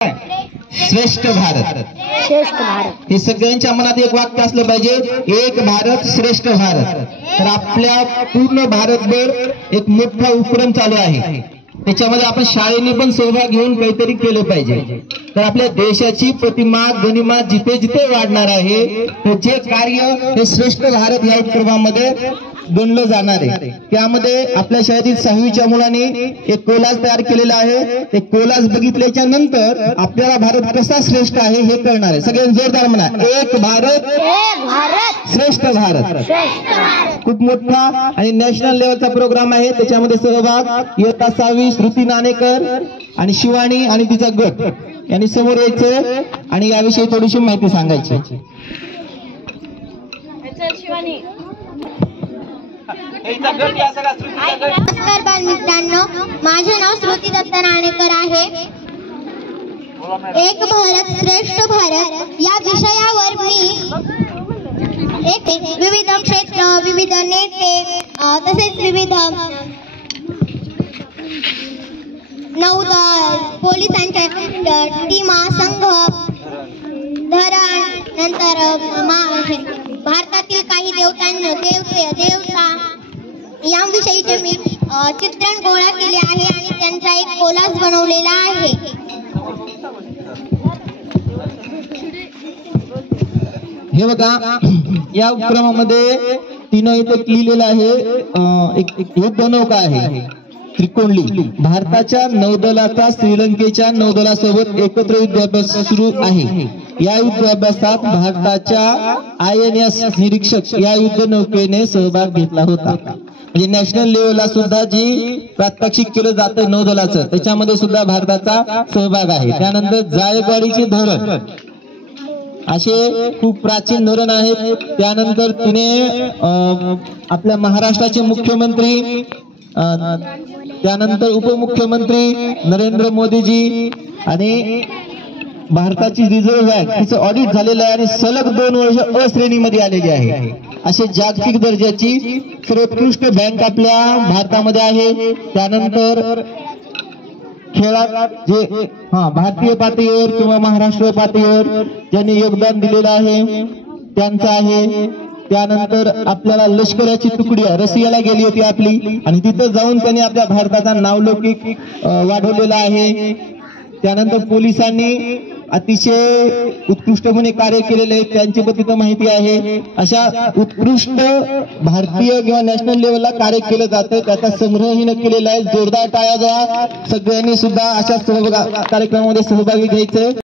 श्रेष्ठ भारत। श्रेष्ठ भारत हे सगळ्यांच्या मनात एक वाक्य असलं पाहिजे, एक भारत श्रेष्ठ भारत। तर आपल्या पूर्ण भारतभर एक मोठा उपक्रम चालू आहे, त्याच्यामध्ये आपण शाळेने पण सहभाग घेऊन काहीतरी केलं पाहिजे। तर आपल्या देशाची प्रतिमा गणिमा जिथे जिथे वाढणार आहे, तर जे कार्य हे श्रेष्ठ भारत या उपक्रमामध्ये गणलं जाणार आहे। त्यामध्ये आपल्या शाळेतील 6वीच्या मुलांनी एक कोलाज तयार केलेला आहे। ते कोलाज बघितल्याच्या नंतर आपल्याला भारत कसा श्रेष्ठ आहे हे कळणार आहे। सगळ्यांनी जोरदार म्हणा, एक भारत श्रेष्ठ भारत। खूप मोठा आणि नॅशनल लेवलचा प्रोग्राम आहे, त्याच्यामध्ये सहभाग इयत्ता 6वी श्रुती नाणेकर आणि शिवानी आणि तिचा गट यांनी समोर यायचं आणि याविषयी थोडीशी माहिती सांगायची। नमस्कार बालमित्रांनो, माझे नाव श्रुती दत्त नाणेकर आहे। एक भारत श्रेष्ठ भारत या विषयावर मी विविध क्षेत्र, विविध नेते, तसेच विविध नौदल, पोलिसांच्या टीमा, संघ, धरण, नंतर भारतातील काही देवता याविषयीचे मी चित्रण गोळा केले आहे आणि त्यांचा एक कोलाज बनवलेला आहे। हे बघा, या उपक्रमामध्ये तिनं इथे लिहिलेलं आहे, एक युद्धनौका आहे त्रिकोणली। भारताच्या नौदलाचा श्रीलंकेच्या नौदलासोबत एकत्र युद्धाभ्यास सुरू आहे। या युद्धाभ्यासात भारताच्या INS निरीक्षक या युद्धनौकेने सहभाग घेतला होता। म्हणजे नॅशनल लेवलला सुद्धा जी प्रात्यक्षिक केलं जातं नौदलाचं, त्याच्यामध्ये सुद्धा भारताचा सहभाग आहे। त्यानंतर जायकवाडीचे धरण, असे खूप प्राचीन धरण आहेत। त्यानंतर तिने आपल्या महाराष्ट्राचे मुख्यमंत्री, त्यानंतर उपमुख्यमंत्री नरेंद्र मोदीजी आणि भारताची रिझर्व्ह बँक तिचं ऑडिट झालेलं आहे आणि सलग 2 वर्ष अ श्रेणीमध्ये आलेली आहे। अशी जागतिक दर्जाची सर्वोत्कृष्ट बँक आपल्या भारतामध्ये आहे। त्यानंतर खेळात जे भारतीय पातळीवर किंवा महाराष्ट्र पातळीवर ज्यांनी योगदान दिलेलं आहे त्यांचं आहे। त्यानंतर आपल्याला लष्कराची तुकडी रशियाला गेली होती आपली, आणि तिथं जाऊन त्यांनी आपल्या भारताचा नावलौकिक वाढवलेला आहे। त्यानंतर पोलिसांनी अतिशय उत्कृष्टपणे कार्य केलेले आहे, त्यांची पण तिथं माहिती आहे। अशा उत्कृष्ट भारतीय किंवा नॅशनल लेवलला कार्य केलं जातं, त्याचा संग्रह हिनं केलेला आहे। जोरदार टाळ्या द्या, सगळ्यांनी सुद्धा अशा कार्यक्रमामध्ये सहभागी घ्यायचे।